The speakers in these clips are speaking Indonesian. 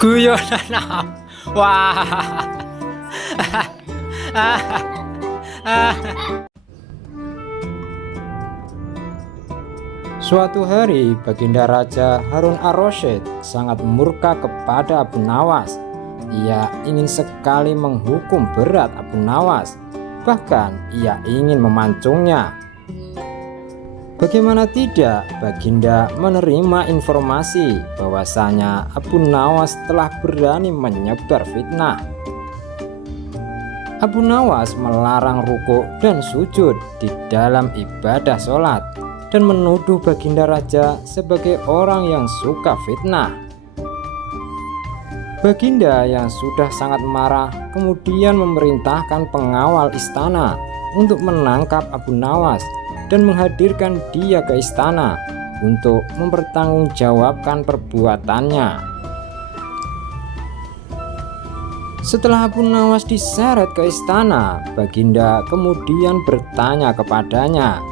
Guyonan. Wah. Suatu hari, Baginda Raja Harun ar-Rasyid sangat murka kepada Abu Nawas. Ia ingin sekali menghukum berat Abu Nawas, bahkan ia ingin memancungnya. Bagaimana tidak, Baginda menerima informasi bahwasanya Abu Nawas telah berani menyebar fitnah. Abu Nawas melarang rukuk dan sujud di dalam ibadah sholat dan menuduh Baginda Raja sebagai orang yang suka fitnah. Baginda yang sudah sangat marah kemudian memerintahkan pengawal istana untuk menangkap Abu Nawas dan menghadirkan dia ke istana untuk mempertanggungjawabkan perbuatannya. Setelah Abu Nawas diseret ke istana, Baginda kemudian bertanya kepadanya,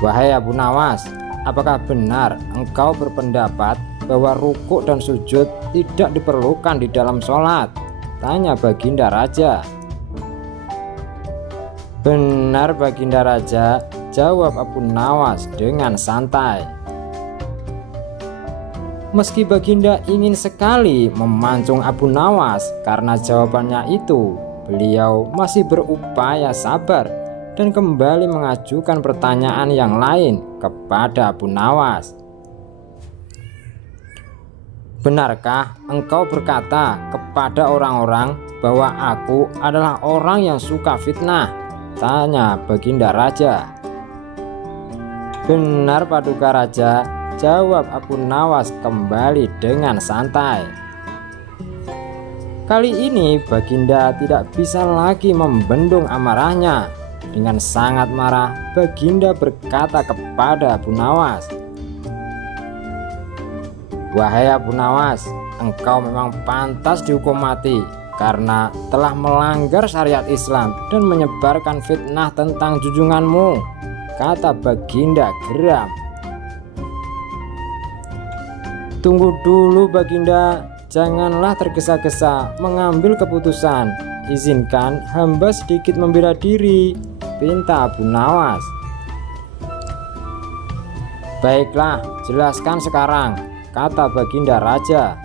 "Wahai Abu Nawas, apakah benar engkau berpendapat bahwa rukuk dan sujud tidak diperlukan di dalam sholat?" tanya Baginda Raja. "Benar Baginda Raja," jawab Abu Nawas dengan santai. Meski Baginda ingin sekali memancung Abu Nawas karena jawabannya itu, beliau masih berupaya sabar dan kembali mengajukan pertanyaan yang lain kepada Abu Nawas. "Benarkah engkau berkata kepada orang-orang bahwa aku adalah orang yang suka fitnah?" tanya Baginda Raja. "Benar Paduka Raja," jawab Abu Nawas kembali dengan santai. Kali ini Baginda tidak bisa lagi membendung amarahnya. Dengan sangat marah, Baginda berkata kepada Abu Nawas, "Wahai Abu Nawas, engkau memang pantas dihukum mati karena telah melanggar syariat Islam dan menyebarkan fitnah tentang junjunganmu," kata Baginda geram. "Tunggu dulu Baginda, janganlah tergesa-gesa mengambil keputusan. Izinkan hamba sedikit membela diri," pinta Abu Nawas. "Baiklah, jelaskan sekarang," kata Baginda Raja.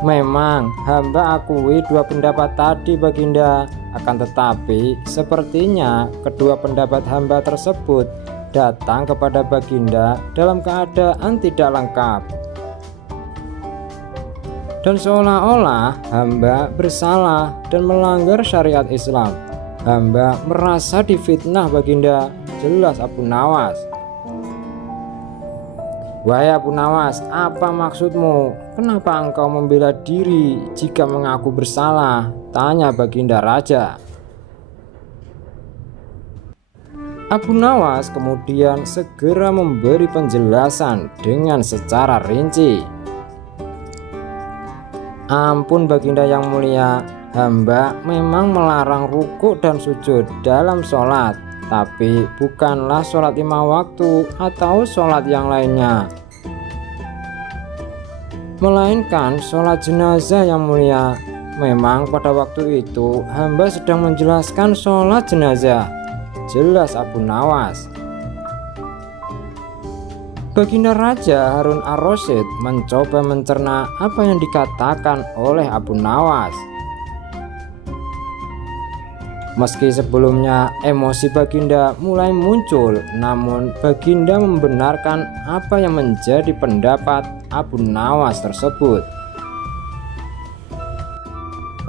"Memang hamba akui dua pendapat tadi Baginda, akan tetapi sepertinya kedua pendapat hamba tersebut datang kepada Baginda dalam keadaan tidak lengkap, dan seolah-olah hamba bersalah dan melanggar syariat Islam. Hamba merasa difitnah Baginda," jelas Abu Nawas. "Wahai Abu Nawas, apa maksudmu? Kenapa engkau membela diri jika mengaku bersalah?" tanya Baginda Raja. Abu Nawas kemudian segera memberi penjelasan dengan secara rinci. "Ampun Baginda yang mulia, hamba memang melarang rukuk dan sujud dalam sholat, tapi bukanlah sholat 5 waktu atau sholat yang lainnya, melainkan sholat jenazah yang mulia. Memang pada waktu itu hamba sedang menjelaskan sholat jenazah," jelas Abu Nawas. Baginda Raja Harun ar-Rasyid mencoba mencerna apa yang dikatakan oleh Abu Nawas. Meski sebelumnya emosi Baginda mulai muncul, namun Baginda membenarkan apa yang menjadi pendapat Abu Nawas tersebut.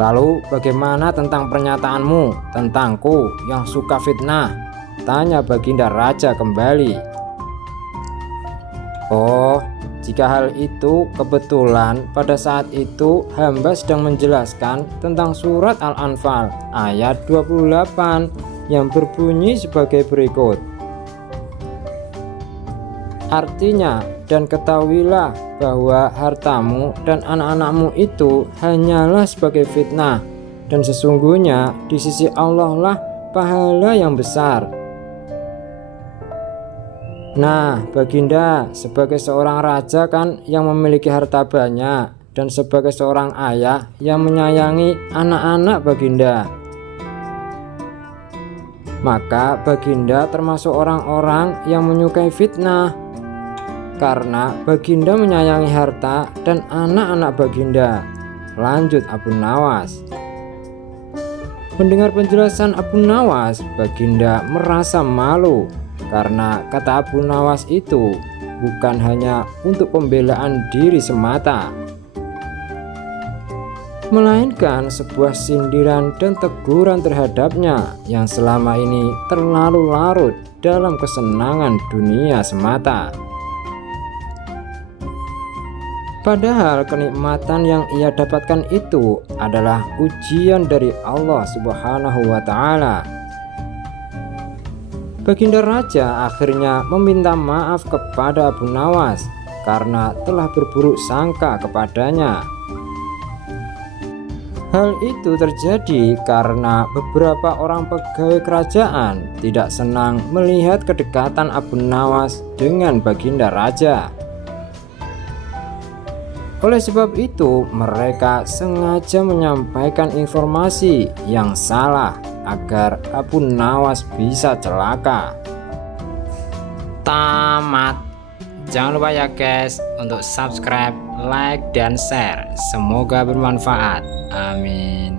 "Lalu bagaimana tentang pernyataanmu tentangku yang suka fitnah?" tanya Baginda Raja kembali. "Oh, jika hal itu kebetulan pada saat itu hamba sedang menjelaskan tentang surat Al-Anfal ayat 28 yang berbunyi sebagai berikut. Artinya, dan ketahuilah bahwa hartamu dan anak-anakmu itu hanyalah sebagai fitnah, dan sesungguhnya di sisi Allah lah pahala yang besar." Nah, Baginda sebagai seorang raja kan yang memiliki harta banyak, dan sebagai seorang ayah yang menyayangi anak-anak Baginda, maka Baginda termasuk orang-orang yang menyukai fitnah, karena Baginda menyayangi harta dan anak-anak Baginda. Lanjut Abu Nawas. Mendengar penjelasan Abu Nawas, Baginda merasa malu, karena kata Abu Nawas itu bukan hanya untuk pembelaan diri semata, melainkan sebuah sindiran dan teguran terhadapnya yang selama ini terlalu larut dalam kesenangan dunia semata. Padahal kenikmatan yang ia dapatkan itu adalah ujian dari Allah Subhanahu wa Ta'ala. Baginda Raja akhirnya meminta maaf kepada Abu Nawas karena telah berburuk sangka kepadanya. Hal itu terjadi karena beberapa orang pegawai kerajaan tidak senang melihat kedekatan Abu Nawas dengan Baginda Raja. Oleh sebab itu, mereka sengaja menyampaikan informasi yang salah agar Abu Nawas bisa celaka. Tamat. Jangan lupa ya guys untuk subscribe, like, dan share. Semoga bermanfaat. Amin.